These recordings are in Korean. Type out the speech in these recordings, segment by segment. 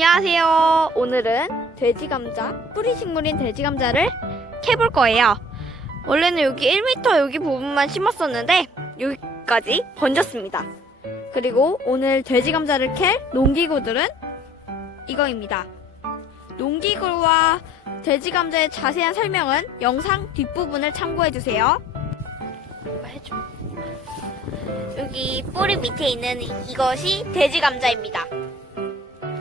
안녕하세요. 오늘은 돼지 감자, 뿌리 식물인 돼지 감자를 캐볼 거예요. 원래는 여기 1m 여기 부분만 심었었는데 여기까지 번졌습니다. 그리고 오늘 돼지 감자를 캘 농기구들은 이거입니다. 농기구와 돼지 감자의 자세한 설명은 영상 뒷부분을 참고해 주세요. 여기 뿌리 밑에 있는 이것이 돼지 감자입니다.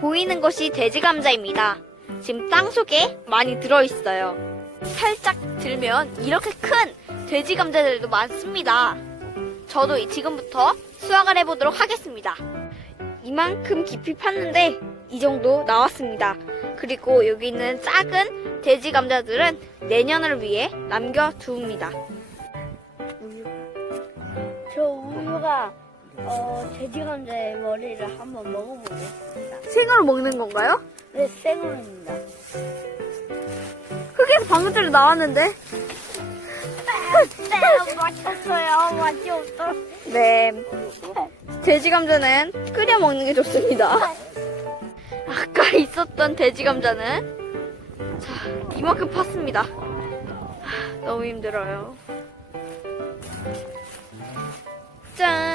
보이는 것이 돼지 감자입니다. 지금 땅 속에 많이 들어있어요. 살짝 들면 이렇게 큰 돼지 감자들도 많습니다. 저도 이- 지금부터 수확을 해보도록 하겠습니다. 이만큼 깊이 팠는데 이 정도 나왔습니다. 그리고 여기 있는 작은 돼지 감자들은 내년을 위해 남겨두옵니다. 저 우유가 어, 돼지 감자의 머리를 한번 먹어보겠습니다. 생으로 먹는 건가요? 네, 생으로입니다. 흙에서 방금 전에 나왔는데. 네, 맛있어요. 맛이 없어. 네. 돼지 감자는 끓여 먹는 게 좋습니다. 아까 있었던 돼지 감자는 자 이만큼 팠습니다. 하, 너무 힘들어요. 짠.